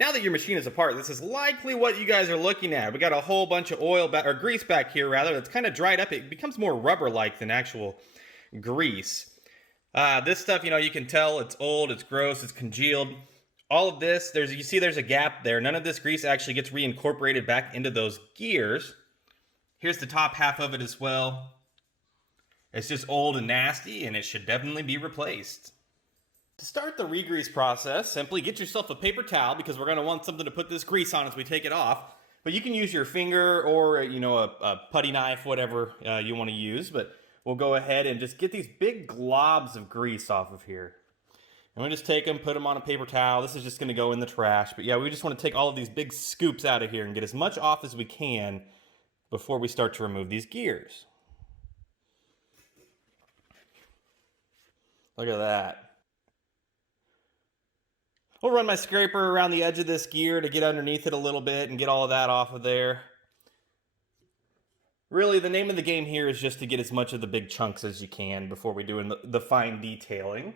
Now that your machine is apart, this is likely what you guys are looking at. We got a whole bunch of oil or grease back here rather that's kind of dried up. It becomes more rubber-like than actual grease. This stuff, you can tell it's old, it's gross, it's congealed. All of this, you see there's a gap there. None of this grease actually gets reincorporated back into those gears. Here's the top half of it as well. It's just old and nasty, and it should definitely be replaced. To start the re-grease process, simply get yourself a paper towel because we're going to want something to put this grease on as we take it off. But you can use your finger or, a putty knife, whatever you want to use. But we'll go ahead and just get these big globs of grease off of here. And we just take them, put them on a paper towel. This is just going to go in the trash. But yeah, we just want to take all of these big scoops out of here and get as much off as we can before we start to remove these gears. Look at that. We'll run my scraper around the edge of this gear to get underneath it a little bit and get all of that off of there. Really, the name of the game here is just to get as much of the big chunks as you can before we do the fine detailing.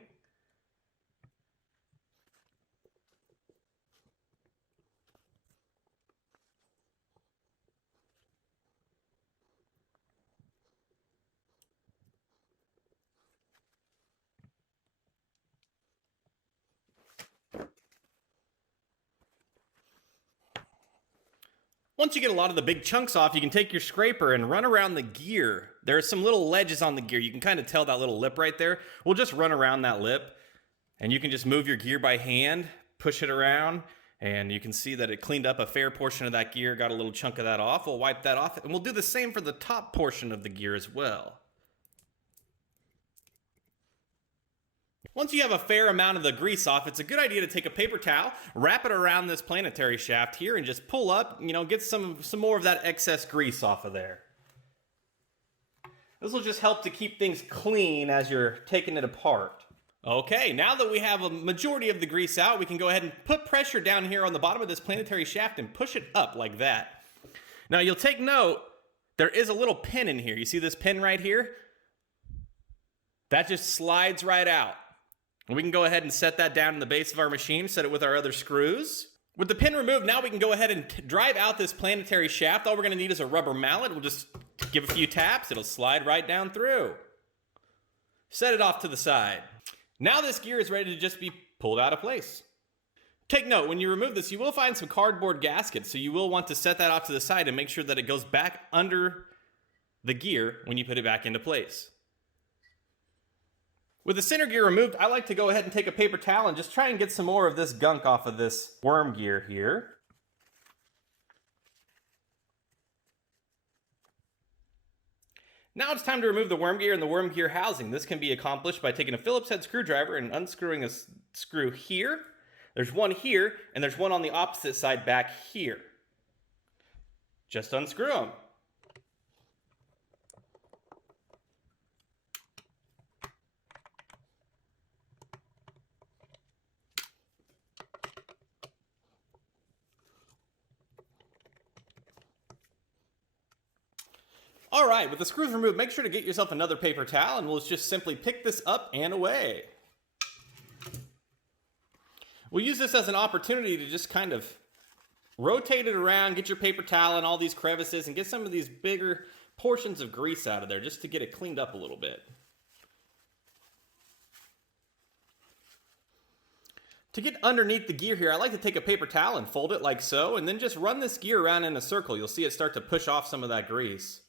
Once you get a lot of the big chunks off, you can take your scraper and run around the gear. There are some little ledges on the gear. You can kind of tell that little lip right there. We'll just run around that lip, and you can just move your gear by hand, push it around, and you can see that it cleaned up a fair portion of that gear, got a little chunk of that off. We'll wipe that off, and we'll do the same for the top portion of the gear as well. Once you have a fair amount of the grease off, it's a good idea to take a paper towel, wrap it around this planetary shaft here, and just pull up, get some more of that excess grease off of there. This will just help to keep things clean as you're taking it apart. Okay, now that we have a majority of the grease out, we can go ahead and put pressure down here on the bottom of this planetary shaft and push it up like that. Now you'll take note, there is a little pin in here. You see this pin right here? That just slides right out. We can go ahead and set that down in the base of our machine, set it with our other screws. With the pin removed, now we can go ahead and drive out this planetary shaft. All we're going to need is a rubber mallet. We'll just give a few taps. It'll slide right down through. Set it off to the side. Now this gear is ready to just be pulled out of place. Take note, when you remove this, you will find some cardboard gaskets, so you will want to set that off to the side and make sure that it goes back under the gear when you put it back into place. With the center gear removed, I like to go ahead and take a paper towel and just try and get some more of this gunk off of this worm gear here. Now it's time to remove the worm gear and the worm gear housing. This can be accomplished by taking a Phillips head screwdriver and unscrewing a screw here. There's one here, and there's one on the opposite side back here. Just unscrew them. All right, with the screws removed, make sure to get yourself another paper towel, and we'll just simply pick this up and away. We'll use this as an opportunity to just kind of rotate it around, get your paper towel in all these crevices, and get some of these bigger portions of grease out of there, just to get it cleaned up a little bit. To get underneath the gear here, I like to take a paper towel and fold it like so, and then just run this gear around in a circle. You'll see it start to push off some of that grease.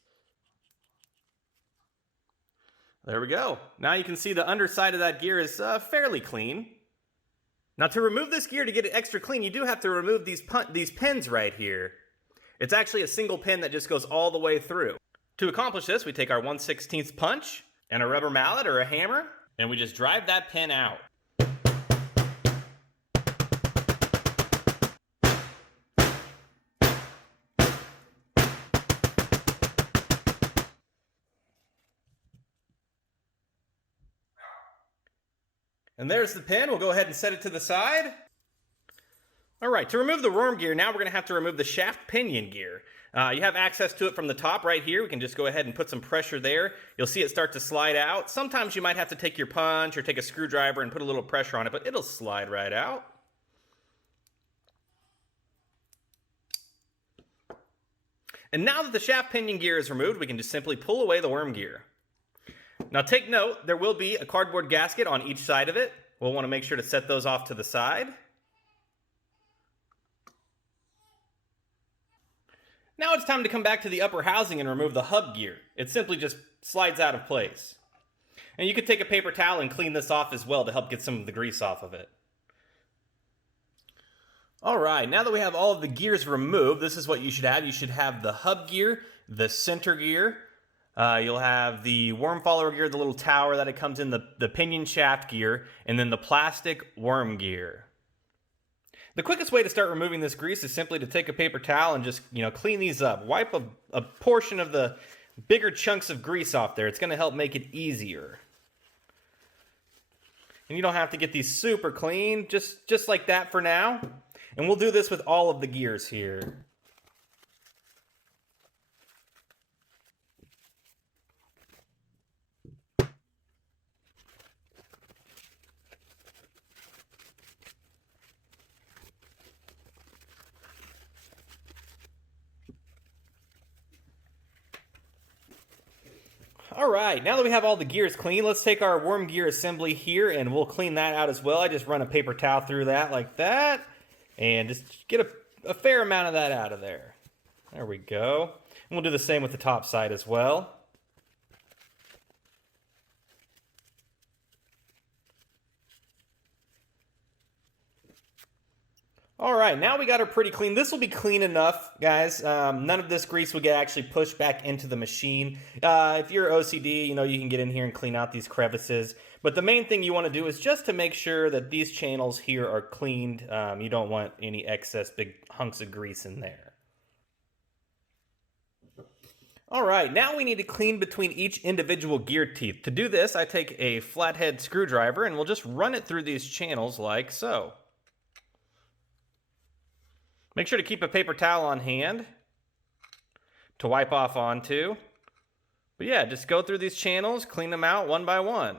There we go. Now you can see the underside of that gear is fairly clean. Now to remove this gear to get it extra clean, you do have to remove these pins right here. It's actually a single pin that just goes all the way through. To accomplish this, we take our 1/16 punch and a rubber mallet or a hammer, and we just drive that pin out. And there's the pin. We'll go ahead and set it to the side. All right, to remove the worm gear, now we're going to have to remove the shaft pinion gear. You have access to it from the top right here. We can just go ahead and put some pressure there. You'll see it start to slide out. Sometimes you might have to take your punch or take a screwdriver and put a little pressure on it, but it'll slide right out. And now that the shaft pinion gear is removed, we can just simply pull away the worm gear. Now take note, there will be a cardboard gasket on each side of it. We'll want to make sure to set those off to the side. Now it's time to come back to the upper housing and remove the hub gear. It simply just slides out of place. And you could take a paper towel and clean this off as well to help get some of the grease off of it. Alright, now that we have all of the gears removed, this is what you should have. You should have the hub gear, the center gear, you'll have the worm follower gear, the little tower that it comes in, the pinion shaft gear, and then the plastic worm gear. The quickest way to start removing this grease is simply to take a paper towel and just, clean these up. Wipe a portion of the bigger chunks of grease off there. It's going to help make it easier. And you don't have to get these super clean, just like that for now. And we'll do this with all of the gears here. Alright, now that we have all the gears clean, let's take our worm gear assembly here and we'll clean that out as well. I just run a paper towel through that like that and just get a fair amount of that out of there. There we go. And we'll do the same with the top side as well. Alright, now we got her pretty clean. This will be clean enough, guys. None of this grease will get actually pushed back into the machine. If you're OCD, you can get in here and clean out these crevices. But the main thing you want to do is just to make sure that these channels here are cleaned. You don't want any excess big hunks of grease in there. Alright, now we need to clean between each individual gear teeth. To do this, I take a flathead screwdriver and we'll just run it through these channels like so. Make sure to keep a paper towel on hand to wipe off onto. But yeah, just go through these channels, clean them out one by one.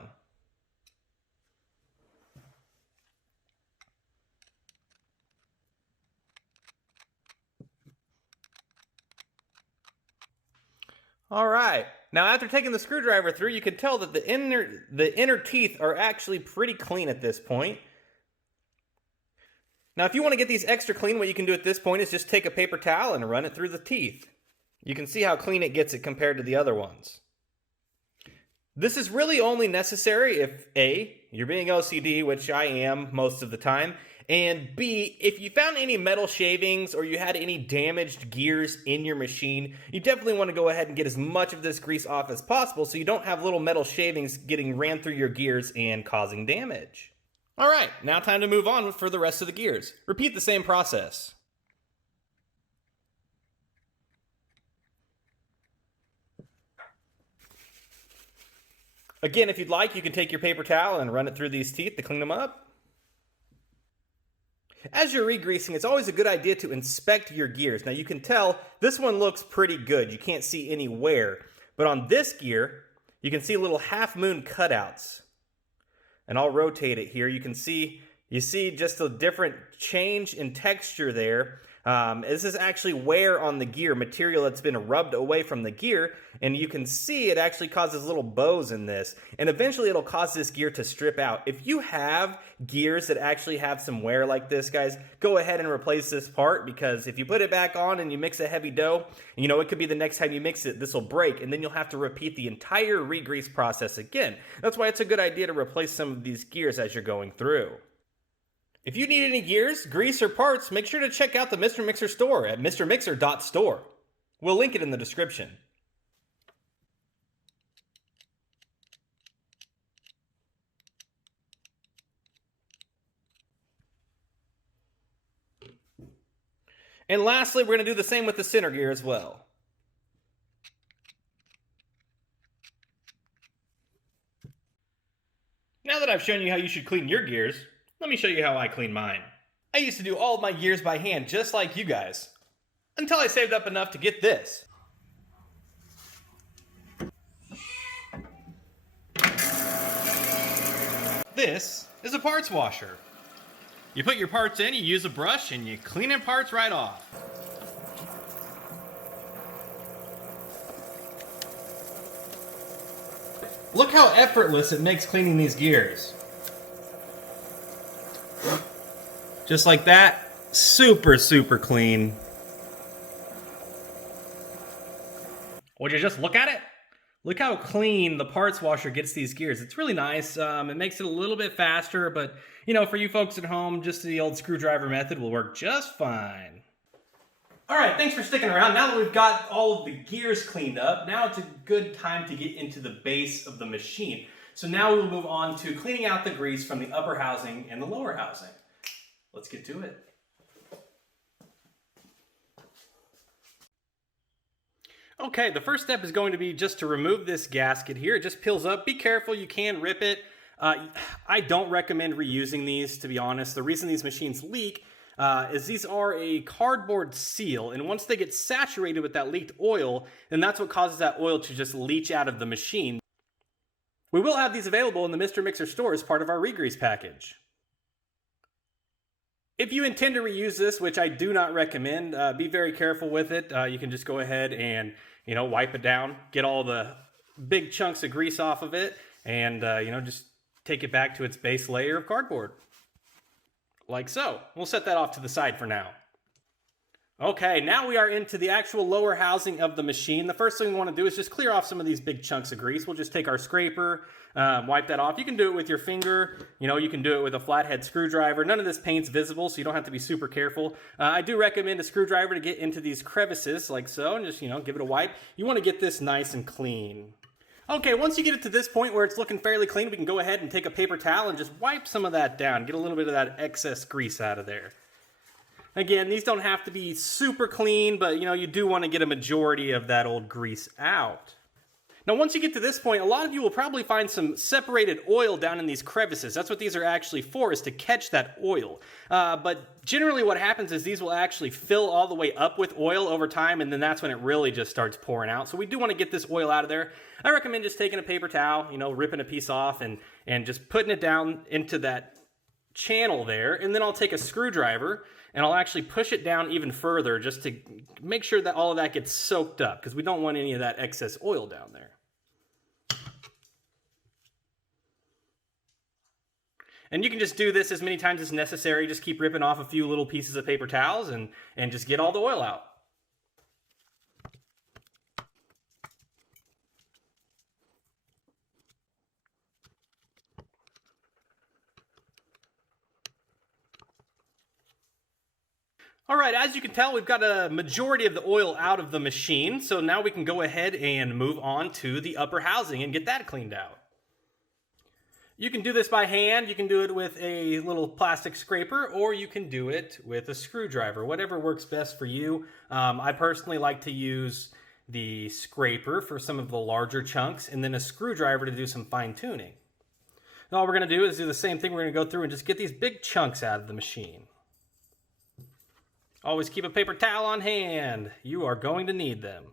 Alright, now after taking the screwdriver through, you can tell that the inner teeth are actually pretty clean at this point. Now, if you want to get these extra clean, what you can do at this point is just take a paper towel and run it through the teeth. You can see how clean it gets it compared to the other ones. This is really only necessary if A, you're being OCD, which I am most of the time, and B, if you found any metal shavings or you had any damaged gears in your machine, you definitely want to go ahead and get as much of this grease off as possible so you don't have little metal shavings getting ran through your gears and causing damage. Alright, now time to move on for the rest of the gears. Repeat the same process. Again, if you'd like, you can take your paper towel and run it through these teeth to clean them up. As you're re-greasing, it's always a good idea to inspect your gears. Now you can tell this one looks pretty good. You can't see any wear. But on this gear, you can see little half-moon cutouts. And I'll rotate it here. You see just a different change in texture there. This is actually wear on the gear, material that's been rubbed away from the gear, and you can see it actually causes little bows in this, and eventually it'll cause this gear to strip out. If you have gears that actually have some wear like this, guys, go ahead and replace this part, because if you put it back on and you mix a heavy dough, it could be the next time you mix it, this will break, and then you'll have to repeat the entire re-grease process again. That's why it's a good idea to replace some of these gears as you're going through. If you need any gears, grease, or parts, make sure to check out the Mr. Mixer store at mrmixer.store. We'll link it in the description. And lastly, we're going to do the same with the center gear as well. Now that I've shown you how you should clean your gears, let me show you how I clean mine. I used to do all of my gears by hand, just like you guys. Until I saved up enough to get this. This is a parts washer. You put your parts in, you use a brush, and you clean the parts right off. Look how effortless it makes cleaning these gears. Just like that, super, super clean. Would you just look at it? Look how clean the parts washer gets these gears. It's really nice. It makes it a little bit faster, but you know, for you folks at home, just the old screwdriver method will work just fine. All right, thanks for sticking around. Now that we've got all of the gears cleaned up, now it's a good time to get into the base of the machine. So now we'll move on to cleaning out the grease from the upper housing and the lower housing. Let's get to it. Okay, the first step is going to be just to remove this gasket here. It just peels up. Be careful, you can rip it. I don't recommend reusing these, to be honest. The reason these machines leak is these are a cardboard seal, and once they get saturated with that leaked oil, then that's what causes that oil to just leach out of the machine. We will have these available in the Mr. Mixer store as part of our Re-Grease package. If you intend to reuse this, which I do not recommend, be very careful with it. You can just go ahead and, you know, wipe it down, get all the big chunks of grease off of it, and, you know, just take it back to its base layer of cardboard. Like so. We'll set that off to the side for now. Okay, now we are into the actual lower housing of the machine. The first thing we want to do is just clear off some of these big chunks of grease. We'll just take our scraper, wipe that off. You can do it with your finger. You know, you can do it with a flathead screwdriver. None of this paint's visible, so you don't have to be super careful. I do recommend a screwdriver to get into these crevices, like so, and just, you know, give it a wipe. You want to get this nice and clean. Okay, once you get it to this point where it's looking fairly clean, we can go ahead and take a paper towel and just wipe some of that down. Get a little bit of that excess grease out of there. Again, these don't have to be super clean, but you know, you do want to get a majority of that old grease out. Now, once you get to this point, a lot of you will probably find some separated oil down in these crevices. That's what these are actually for, is to catch that oil. But generally what happens is these will actually fill all the way up with oil over time, and then that's when it really just starts pouring out. So we do want to get this oil out of there. I recommend just taking a paper towel, you know, ripping a piece off and just putting it down into that channel there. And then I'll take a screwdriver and I'll actually push it down even further just to make sure that all of that gets soaked up, because we don't want any of that excess oil down there. And you can just do this as many times as necessary. Just keep ripping off a few little pieces of paper towels and just get all the oil out. All right, as you can tell, we've got a majority of the oil out of the machine. So now we can go ahead and move on to the upper housing and get that cleaned out. You can do this by hand, you can do it with a little plastic scraper, or you can do it with a screwdriver, whatever works best for you. I personally like to use the scraper for some of the larger chunks, and then a screwdriver to do some fine tuning. And all we're gonna do is do the same thing. We're gonna go through and just get these big chunks out of the machine. Always keep a paper towel on hand. You are going to need them.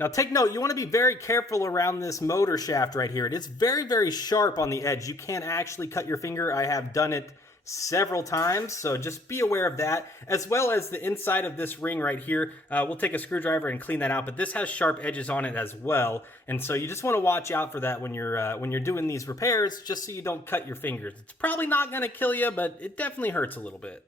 Now take note, you want to be very careful around this motor shaft right here. It is very, very sharp on the edge. You can actually cut your finger. I have done it several times, so just be aware of that. As well as the inside of this ring right here. We'll take a screwdriver and clean that out, but this has sharp edges on it as well. And so you just want to watch out for that when you're doing these repairs, just so you don't cut your fingers. It's probably not going to kill you, but it definitely hurts a little bit.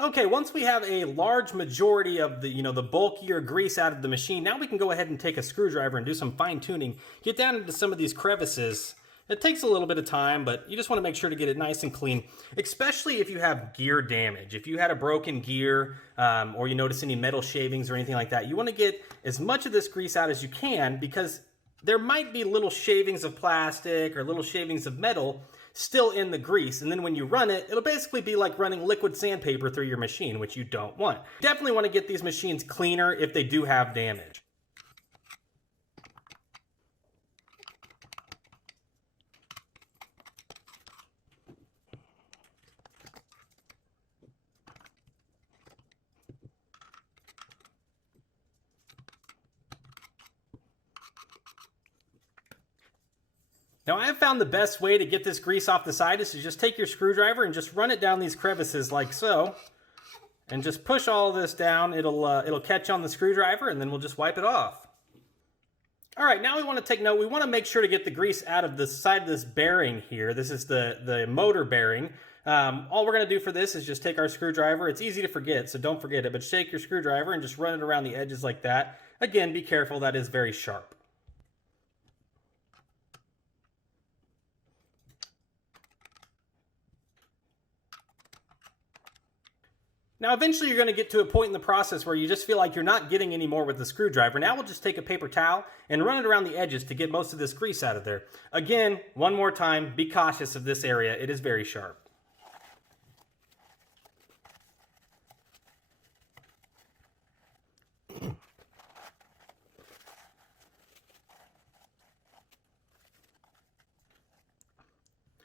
Okay, once we have a large majority of the, the bulkier grease out of the machine, now we can go ahead and take a screwdriver and do some fine tuning. Get down into some of these crevices. It takes a little bit of time, but you just want to make sure to get it nice and clean, especially if you have gear damage. If you had a broken gear, or you notice any metal shavings or anything like that, you want to get as much of this grease out as you can, because there might be little shavings of plastic or little shavings of metal still in the grease, and then when you run it, it'll basically be like running liquid sandpaper through your machine, which you don't want. Definitely want to get these machines cleaner if they do have damage. Now I have found the best way to get this grease off the side is to just take your screwdriver and just run it down these crevices like so. And just push all this down. It'll catch on the screwdriver and then we'll just wipe it off. All right, now we want to take note. We want to make sure to get the grease out of the side of this bearing here. This is the motor bearing. All we're going to do for this is just take our screwdriver. It's easy to forget, so don't forget it. But just take your screwdriver and just run it around the edges like that. Again, be careful. That is very sharp. Now eventually you're going to get to a point in the process where you just feel like you're not getting any more with the screwdriver. Now we'll just take a paper towel and run it around the edges to get most of this grease out of there. Again, one more time, be cautious of this area. It is very sharp.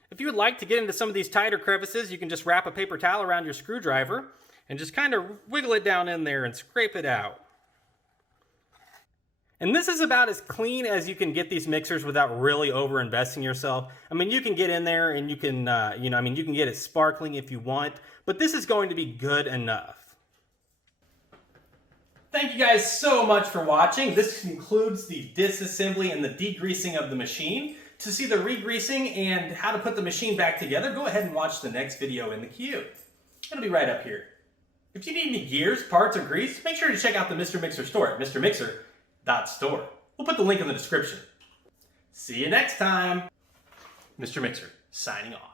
If you would like to get into some of these tighter crevices, you can just wrap a paper towel around your screwdriver and just kind of wiggle it down in there and scrape it out. And this is about as clean as you can get these mixers without really over-investing yourself. I mean, you can get in there and you can, you can get it sparkling if you want, but this is going to be good enough. Thank you guys so much for watching. This concludes the disassembly and the degreasing of the machine. To see the re-greasing and how to put the machine back together, go ahead and watch the next video in the queue. It'll be right up here. If you need any gears, parts, or grease, make sure to check out the Mr. Mixer store at mrmixer.store. We'll put the link in the description. See you next time. Mr. Mixer, signing off.